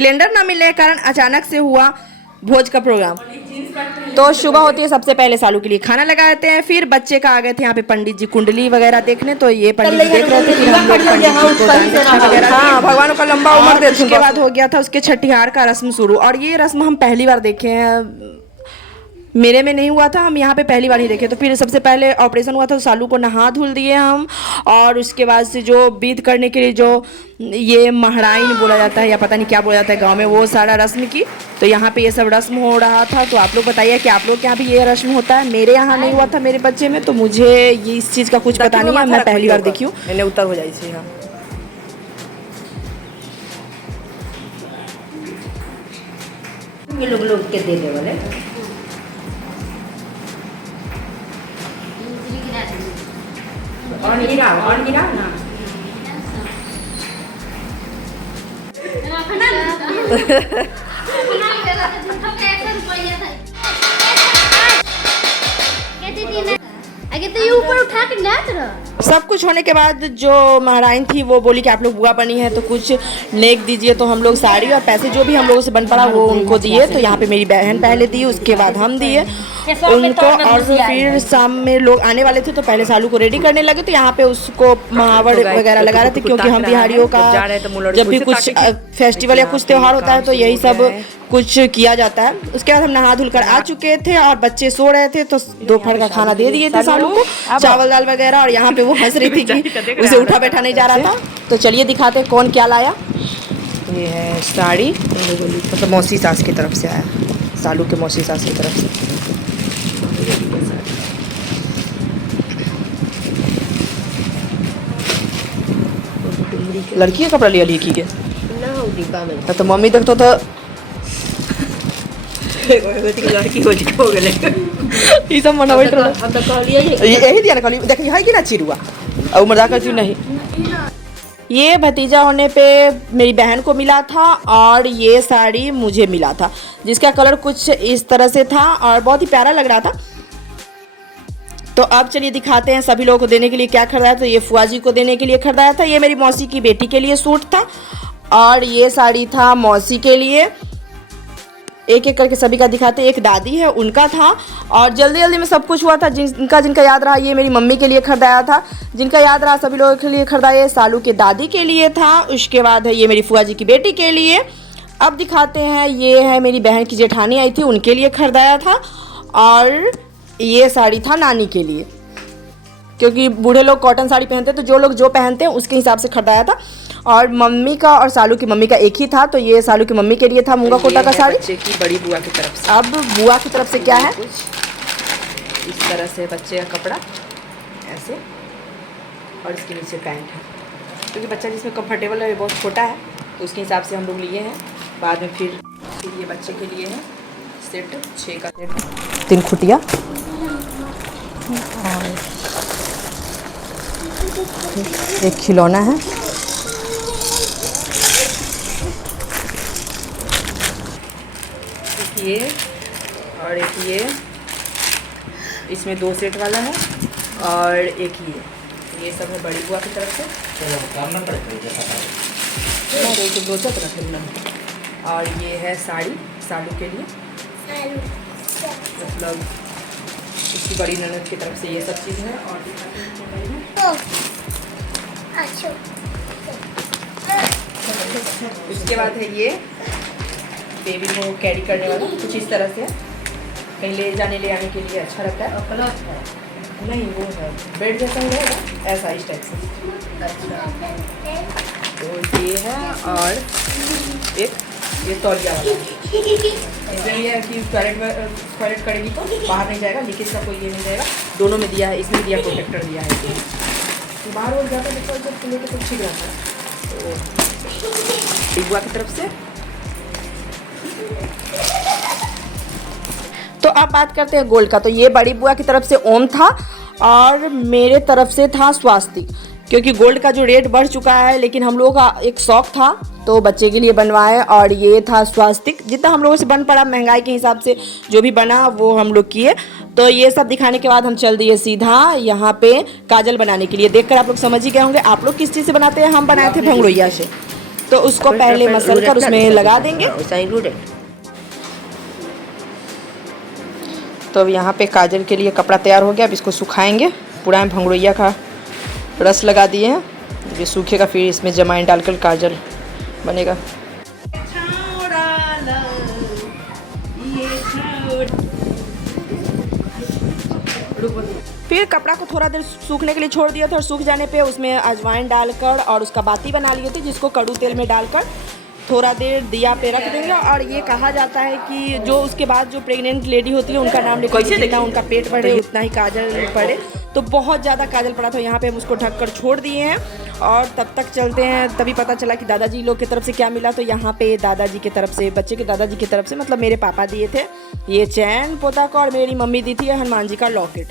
Cylinder न मिलने के कारण अचानक से हुआ भोज का प्रोग्राम। तो सुबह होती है, सबसे पहले सालू के लिए खाना लगा देते हैं, फिर बच्चे का आ गए थे यहाँ पे पंडित जी कुंडली वगैरह देखने। तो ये पंडित जी देख रहे थे, फिर हम लोग पंडित जी को दान दक्षिणा वगैरह दिए। भगवान का लंबा उम्र दे। उसके बाद हो गया था उसके छठिहार का रस्म शुरू, और ये रस्म हम पहली बार देखे हैं, मेरे में नहीं हुआ था, हम यहाँ पे पहली बार ही देखे। तो फिर सबसे पहले ऑपरेशन हुआ था, तो सालू को नहा धुल दिए हम, और उसके बाद से जो विध करने के लिए जो ये महराइन बोला जाता है या पता नहीं क्या बोला जाता है गांव में, वो सारा रस्म की। तो यहाँ पे ये सब रस्म हो रहा था। तो आप लोग बताइए कि आप लोग के यहाँ भी ये रस्म होता है? मेरे यहाँ नहीं हुआ था मेरे बच्चे में, तो मुझे ये इस चीज़ का कुछ पता नहीं है, मैं पहली बार देखी हूँ। मैंने उतर हो जाए हाँ। लोग के दे दे बोले और गिरा ना तो ये ऊपर उठा के नाच रहा। सब कुछ होने के बाद जो महारानी थी वो बोली कि आप लोग बुआ बनी है तो कुछ नेक दीजिए। तो हम लोग साड़ी और पैसे जो भी हम लोगों से बन पड़ा वो उनको दिए। तो यहाँ पे मेरी बहन पहले दी, उसके बाद हम दिए उनको, और फिर शाम में लोग आने वाले थे तो पहले सालू को रेडी करने लगे। तो यहाँ पे उसको महावर वगैरह लगा रहे थे, क्योंकि हम बिहारियों का जब भी कुछ फेस्टिवल या कुछ त्यौहार होता है तो यही सब कुछ किया जाता है। उसके बाद हम नहा धुल कर आ चुके थे और बच्चे सो रहे थे, तो दोपहर का खाना दे दिए थे सालू को, चावल दाल वगैरह। और यहाँ पे वो हंस रही थी कि उसे उठा बैठा नहीं जा रहा था। तो चलिए दिखाते कौन क्या लाया। ये है साड़ी, मतलब मौसी सास की तरफ से आया, सालू के मौसी सास की तरफ से। लड़की का कपड़ा लिया लिखी के ना, तो मम्मी देखते तो लड़की हो गए ये सब मना बैठ रहा। हम तो कहलिए यही दिया ना, कहलिए देख है कि ना चिरुआ और मजा करती नहीं। ये भतीजा होने पे मेरी बहन को मिला था और ये साड़ी मुझे मिला था, जिसका कलर कुछ इस तरह से था और बहुत ही प्यारा लग रहा था। तो अब चलिए दिखाते हैं सभी लोगों को देने के लिए क्या खरीदाया था। ये फुआ जी को देने के लिए खरीदाया था, ये मेरी मौसी की बेटी के लिए सूट था, और ये साड़ी था मौसी के लिए। एक एक करके सभी का दिखाते। एक दादी है उनका था, और जल्दी जल्दी में सब कुछ हुआ था। जिनका याद रहा ये मेरी मम्मी के लिए खरीदाया था, जिनका याद रहा सभी लोगों के लिए खरीदाया। सालू के दादी के लिए था, उसके बाद है ये मेरी फुआ जी की बेटी के लिए। अब दिखाते हैं, ये है मेरी बहन की जेठानी आई थी उनके लिए खरीदाया था, और ये साड़ी था नानी के लिए, क्योंकि बूढ़े लोग कॉटन साड़ी पहनते तो जो लोग जो पहनते हैं उसके हिसाब से खरीदाया था। और मम्मी का और सालू की मम्मी का एक ही था, तो ये सालू की मम्मी के लिए था मूंगा कोटा का साड़ी। बच्चे की बड़ी बुआ की तरफ से। अब बुआ की तरफ से क्या है, इस तरह से बच्चे का कपड़ा ऐसे, और इसके नीचे पैंट है, क्योंकि बच्चा जिसमें कंफर्टेबल है ये बहुत छोटा है, तो उसके हिसाब से हम लोग लिए हैं। बाद में फिर ये बच्चे के लिए है सेट 6 का सेट, 3 खुटिया और एक खिलौना है। एक ये और एक इसमें 2 सेट वाला है, और एक ये सब है बड़ी बुआ की तरफ से। और ये है साड़ी सालू के लिए, मतलब इसकी बड़ी ननद की तरफ से ये सब चीज़ है। और उसके बाद है ये बेबी को कैरी करने वाला, कुछ इस तरह से कहीं ले जाने ले आने के लिए अच्छा रहता है। नहीं वो है बेड जैसा ही रहेगा, ऐसा इस टाइप से। तो ये है, और एक ये तौलिया वाला, इसमें ये है कि टॉयलेट करेगी तो बाहर नहीं जाएगा, लीकेज का कोई ये नहीं जाएगा। दोनों में दिया है, इसमें दिया प्रोटेक्टर दिया है, तो बाहर हो जाता है तो लेके तो ठीक रहता है। तो बुआ की तरफ से। तो अब बात करते हैं गोल्ड का। तो ये बड़ी बुआ की तरफ से ओम था, और मेरे तरफ से था स्वास्तिक, क्योंकि गोल्ड का जो रेट बढ़ चुका है, लेकिन हम लोगों का एक शौक था तो बच्चे के लिए बनवाए। और ये था स्वास्तिक, जितना हम लोगों से बन पड़ा महंगाई के हिसाब से जो भी बना वो हम लोग किए। तो ये सब दिखाने के बाद हम चल दिए सीधा यहाँ पे काजल बनाने के लिए। देखकर आप लोग समझ ही गए होंगे। आप लोग किस चीज़ से बनाते हैं? हम बनाए थे भंगड़ोइया से। तो उसको पहले मसल कर उसमें लगा देंगे। तो अब यहाँ पे काजल के लिए कपड़ा तैयार हो गया। अब इसको सुखाएंगे। पूरा में भंगड़ोइया का रस लगा दिए हैं, ये सूखेगा फिर इसमें जमाइन डालकर काजल बनेगा। फिर कपड़ा को थोड़ा देर सूखने के लिए छोड़ दिया था और सूख जाने पे उसमें अजवाइन डालकर और उसका बाती बना लिए थे, जिसको कड़ू तेल में डालकर थोड़ा देर दिया पे रख देंगे। और ये कहा जाता है कि जो उसके बाद जो प्रेग्नेंट लेडी होती है उनका नाम लेकर जितना उनका पेट बढ़े उतना ही काजल पड़े। तो बहुत ज़्यादा काजल पड़ा था, यहाँ पे हम उसको ढककर छोड़ दिए हैं और तब तक चलते हैं। तभी पता चला कि दादाजी लोग की तरफ से क्या मिला। तो यहाँ पे दादाजी की तरफ से, बच्चे के दादाजी की तरफ से मतलब मेरे पापा दिए थे ये चैन पोता का, और मेरी मम्मी दी थी हनुमान जी का लॉकेट।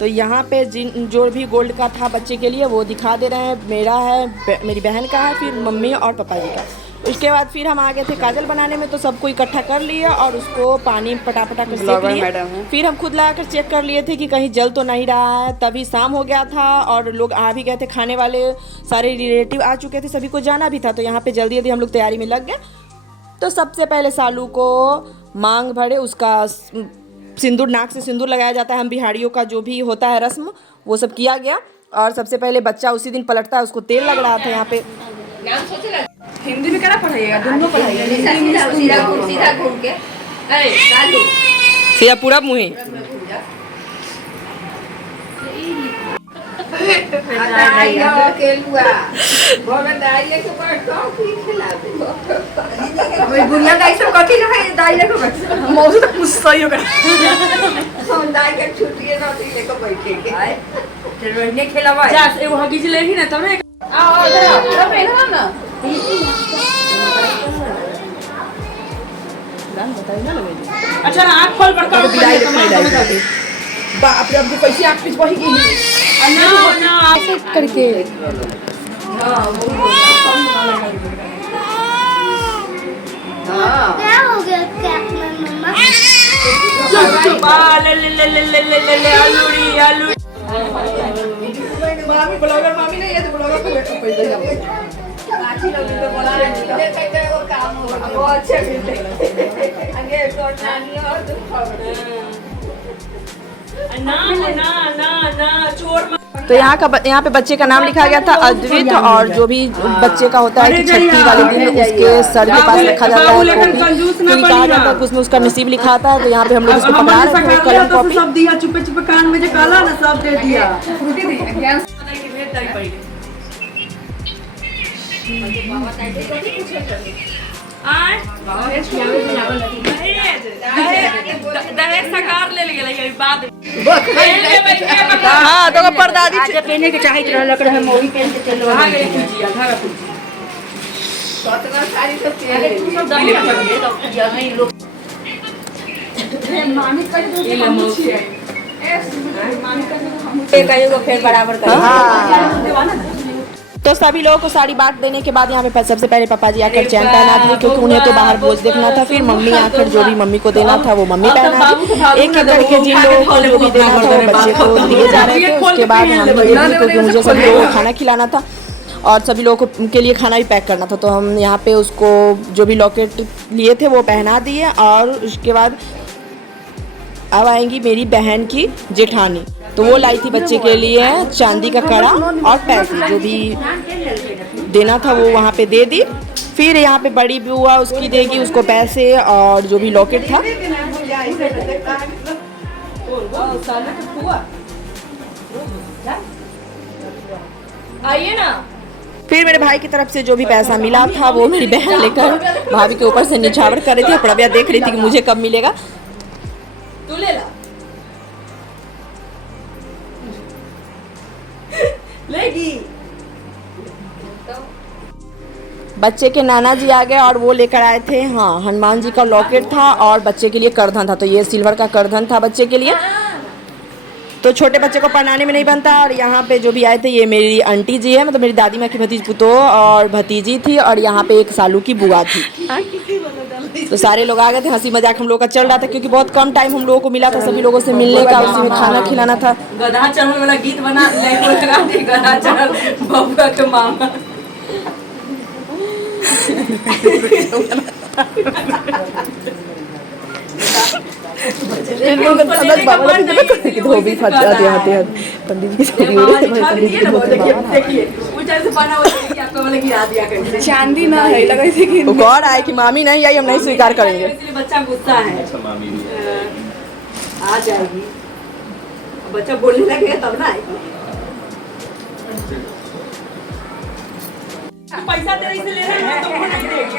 तो यहाँ पे जो भी गोल्ड का था बच्चे के लिए वो दिखा दे रहे हैं। मेरा है, मेरी बहन का है, फिर मम्मी और पापा जी का। उसके बाद फिर हम आ गए थे काजल बनाने में, तो सबको इकट्ठा कर लिया और उसको पानी पटा कर सेक लिए। फिर हम खुद लाकर चेक कर लिए थे कि कहीं जल तो नहीं रहा है। तभी शाम हो गया था और लोग आ भी गए थे, खाने वाले सारे रिलेटिव आ चुके थे, सभी को जाना भी था। तो यहाँ पे जल्दी जल्दी हम लोग तैयारी में लग गए। तो सबसे पहले सालू को मांग भरे, उसका सिंदूर, नाक से सिंदूर लगाया जाता है, हम बिहारियों का जो भी होता है रस्म वो सब किया गया। और सबसे पहले बच्चा उसी दिन पलटता है, उसको तेल लग रहा था यहाँ पे। हिंदी में क्या पढ़ाइएगा? दोनों पढ़ाइएगा, सीधा घूम के सीधा पूरा मुँह। अच्छा आँख खोल बड़का बाप रे, अब कैसे आँख पीछ वही ऐसे करके। क्या हो गया कैप्टन मम्मा? चुप ले आलूड़ी मामी ब्लॉगर, मामी नहीं है तो ब्लॉगर को बैठ पे दे जाओ। आची लोग तो बोला है देखते वो काम होगा वो अच्छे मिलते आगे तो नानी और तुम ना चोर। तो यहाँ पे बच्चे का नाम लिखा गया था अद्वित, और जो भी बच्चे का होता है कि छठी वाले दिन उसके सर के पास रखा जाता है क्योंकि कहा जाता है कि उसमें उसका नसीब लिखा आता है। तो यहाँ पे हम लोग उसको पकड़ा रहे थे, कलम कॉपी सब दिया, चुपे चुपे कान में जो काला ना सब दे दिया। हाँ तो परदादी पहने के चाहे लग रहा है मोही पहन के चल रहा है फिर बराबर कर। तो सभी लोगों को साड़ी बांट देने के बाद यहाँ पे सबसे पहले पापा जी आकर चैन पहना दिए, क्योंकि उन्हें तो बाहर बोझ देखना था। फिर मम्मी आकर जो भी मम्मी को देना था वो मम्मी पहना दी। एक एक करके जिन लोगों को जो भी देना था वो बच्चे को दिए जा रहे थे। उसके बाद क्योंकि मुझे सभी लोगों को खाना खिलाना था और सभी लोगों को के लिए खाना भी पैक करना था, तो हम यहाँ पे उसको जो भी लॉकेट लिए थे वो पहना दिए। और उसके बाद अब आएंगी मेरी बहन की जेठानी, तो वो लाई थी बच्चे के लिए चांदी का कड़ा और पैसे, जो भी देना था वो वहाँ पे दे दी। फिर यहाँ पे बड़ी बुआ उसकी देगी उसको पैसे और जो भी लॉकेट था। आइए ना। फिर मेरे भाई की तरफ से जो भी पैसा मिला था वो मेरी बहन लेकर भाभी के ऊपर से निछावर कर रही थी। प्रव्या देख रही थी कि मुझे कब मिलेगा। तू ले ला लेगी। बच्चे के नाना जी आ गए और वो लेकर आए थे, हाँ, हनुमान जी का लॉकेट था और बच्चे के लिए करधन था। तो ये सिल्वर का करधन था बच्चे के लिए, तो छोटे बच्चे को पहनाने में नहीं बनता। और यहाँ पे जो भी आए थे ये मेरी आंटी जी है, मतलब मेरी दादी माँ की भतीज पुतो और भतीजी थी, और यहाँ पे एक सालू की बुआ थी। तो सारे लोग आ गए थे, हंसी मजाक हम लोग का चल रहा था क्योंकि बहुत कम टाइम हम लोगों को मिला था सभी लोगों से मिलने का, उसी में खाना खिलाना था। गधा चढ़ल वाला गीत बना गधा चढ़ल बबुआ के मामा। धोबी फट जाते हैं पंडित जी की शादी हो रही है। चांदी ना है लगा थी कि वो कह रहा है कि मामी नहीं आई, हम नहीं स्वीकार करेंगे। इसलिए बच्चा गुस्सा है। आ जाएगी, बच्चा बोलने लगेगा तब ना आएगी। पैसा तेरे से ले रहे हैं तो नहीं देगी।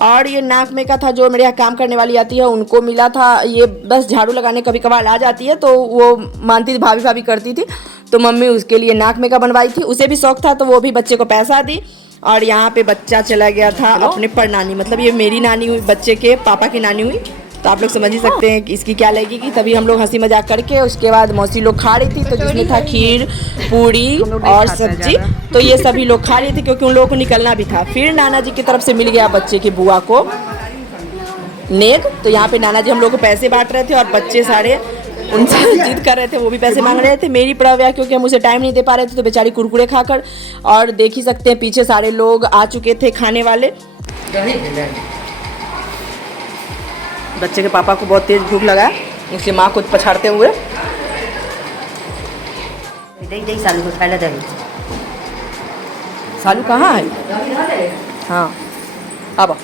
और ये नाक में का था, जो मेरे यहाँ काम करने वाली आती है उनको मिला था। ये बस झाड़ू लगाने कभी कभार आ जाती है तो वो मानती थी, भाभी भाभी करती थी, तो मम्मी उसके लिए नाक में का बनवाई थी। उसे भी शौक था तो वो भी बच्चे को पैसा दी। और यहाँ पे बच्चा चला गया था अपने परनानी, मतलब ये मेरी नानी हुई, बच्चे के पापा की नानी हुई, तो आप लोग समझ ही सकते हैं कि इसकी क्या लगेगी। तभी हम लोग हंसी मजाक करके उसके बाद मौसी लोग खा रही थी, तो जिसमें था खीर पूरी और सब्जी, तो ये सभी लोग खा रहे थे क्योंकि उन लोगों को निकलना भी था। फिर नाना जी की तरफ से मिल गया बच्चे की बुआ को नेक, तो यहाँ पे नाना जी हम लोग को पैसे बांट रहे थे और बच्चे सारे उनसे जिद कर रहे थे, वो भी पैसे मांग रहे थे। मेरी प्रव्या क्योंकि हम उसे टाइम नहीं दे पा रहे थे तो बेचारी कुरकुरे खाकर, और देख ही सकते हैं पीछे सारे लोग आ चुके थे खाने वाले। बच्चे के पापा को बहुत तेज भूख लगा, इसलिए माँ को पछाड़ते हुए सालू को खाने दे। सालू कहाँ है? हाँ अब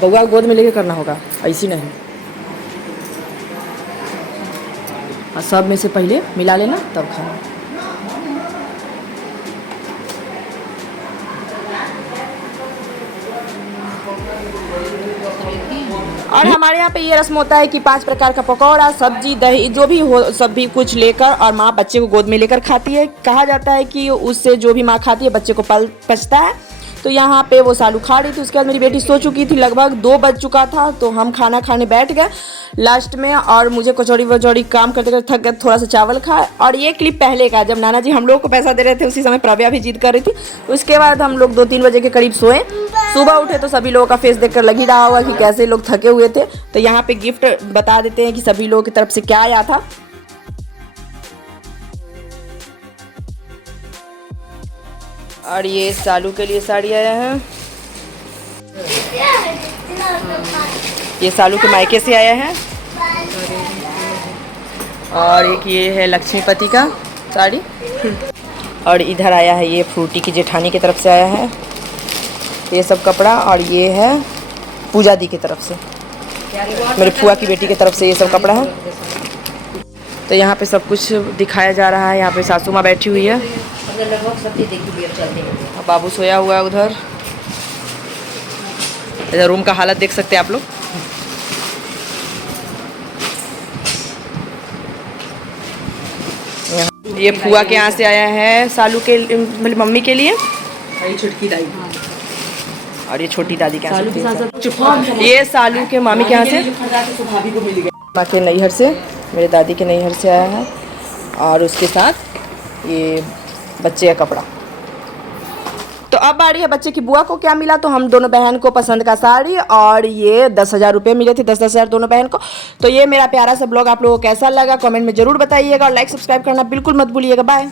बउआ गोद में लेके करना होगा, ऐसी नहीं। और सब में से पहले मिला लेना तब खाना। और हमारे यहाँ पे ये रस्म होता है कि 5 प्रकार का पकौड़ा, सब्जी, दही, जो भी हो सभी कुछ लेकर और माँ बच्चे को गोद में लेकर खाती है। कहा जाता है कि उससे जो भी माँ खाती है बच्चे को पचता है। तो यहाँ पे वो सालू खा रही थी, उसके बाद मेरी बेटी सो चुकी थी, लगभग 2 बज चुका था, तो हम खाना खाने बैठ गए लास्ट में। और मुझे कचौड़ी वचौड़ी काम करते करते थक गए, थोड़ा सा चावल खाए। और ये क्लिप पहले का, जब नाना जी हम लोग को पैसा दे रहे थे, उसी समय प्रव्या भी जिद कर रही थी। उसके बाद हम लोग 2-3 बजे के करीब सोए। सुबह उठे तो सभी लोगों का फेस देखकर लग ही रहा होगा कि कैसे लोग थके हुए थे। तो यहाँ पे गिफ्ट बता देते हैं कि सभी लोगों की तरफ से क्या आया था। और ये सालू के लिए साड़ी आया है, ये सालू के मायके से आया है। और एक ये है लक्ष्मीपति का साड़ी। और इधर आया है ये फ्रूटी की जेठानी की तरफ से आया है ये सब कपड़ा। और ये है पूजा दी की तरफ से, मेरे फुआ की बेटी की तरफ से ये सब कपड़ा है। तो यहाँ पे सब कुछ दिखाया जा रहा है। यहाँ पे सासू माँ बैठी हुई है, बाबू सोया हुआ है उधर। इधर रूम का हालत देख सकते हैं आप लोग। ये फुआ के यहाँ से आया है सालू के, मतलब मम्मी के लिए। छुटकी दाई और ये छोटी दादी के यहाँ से, ये सालू के मामी के यहाँ से, भाभी को मिल गया। माँ के नैहर से, मेरे दादी के नैहर से आया है। और उसके साथ ये बच्चे का कपड़ा। तो अब बारी है बच्चे की बुआ को क्या मिला। तो हम दोनों बहन को पसंद का साड़ी और ये 10,000 रुपये मिले थे, 10-10 हज़ार दोनों बहन को। तो ये मेरा प्यारा सा ब्लॉग आप लोगों को कैसा लगा कमेंट में ज़रूर बताइएगा, और लाइक सब्सक्राइब करना बिल्कुल मत भूलिएगा। बाय।